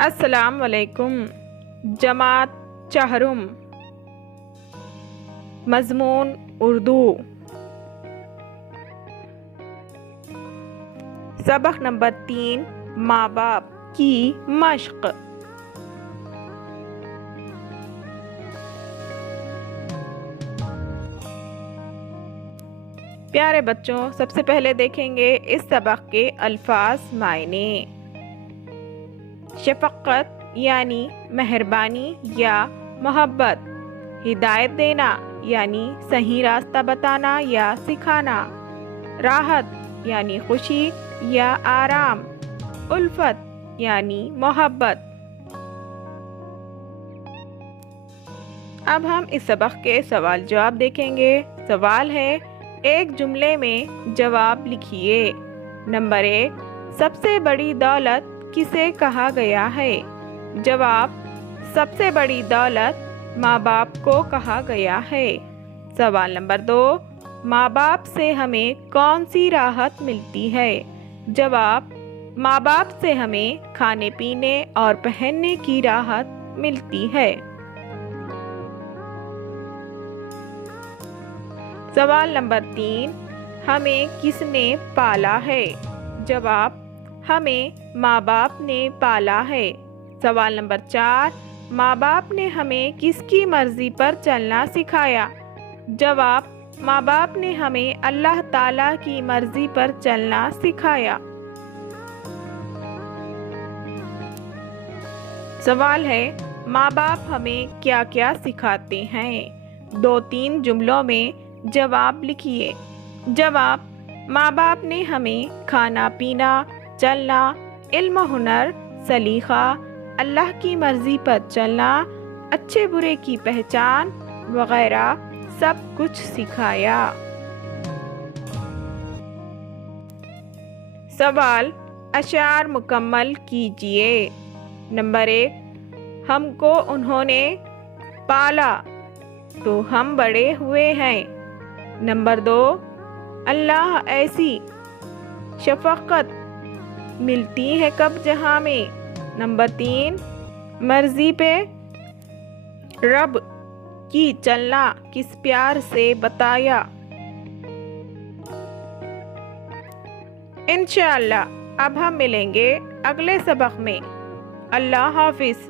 السلام علیکم۔ جماعت چہرم، مضمون اردو، سبق نمبر 3، ماں باپ کی مشق۔ پیارے بچوں، سب سے پہلے دیکھیں گے اس سبق کے الفاظ معنی۔ شفقت یعنی مہربانی یا محبت، ہدایت دینا یعنی صحیح راستہ بتانا یا سکھانا، راحت یعنی خوشی یا آرام، الفت یعنی محبت۔ اب ہم اس سبق کے سوال جواب دیکھیں گے۔ سوال ہے، ایک جملے میں جواب لکھیے۔ نمبر 1، سب سے بڑی دولت کسے کہا گیا ہے؟ جواب، سب سے بڑی دولت ماں باپ کو کہا گیا ہے۔ سوال نمبر 2، ماں باپ سے ہمیں کون سی راحت ملتی ہے؟ جواب، ماں باپ سے ہمیں کھانے پینے اور پہننے کی راحت ملتی ہے۔ سوال نمبر 3، ہمیں کس نے پالا ہے؟ جواب، ہمیں ماں باپ نے پالا ہے۔ سوال نمبر 4، ماں باپ نے ہمیں کس کی مرضی پر چلنا سکھایا؟ جواب، ماں باپ نے ہمیں اللہ تعالیٰ کی مرضی پر چلنا سکھایا۔ سوال ہے، ماں باپ ہمیں کیا کیا سکھاتے ہیں؟ 2-3 جملوں میں جواب لکھیے۔ جواب، ماں باپ نے ہمیں کھانا پینا، چلنا، علم و ہنر، سلیقہ، اللہ کی مرضی پر چلنا، اچھے برے کی پہچان وغیرہ سب کچھ سکھایا۔ سوال، اشعار مکمل کیجئے۔ نمبر 1، ہم کو انہوں نے پالا تو ہم بڑے ہوئے ہیں۔ نمبر 2، اللہ ایسی شفقت ملتی ہے کب جہاں میں۔ نمبر 3، مرضی پہ رب کی چلنا کس پیار سے بتایا۔ انشاءاللہ اب ہم ملیں گے اگلے سبق میں۔ اللہ حافظ۔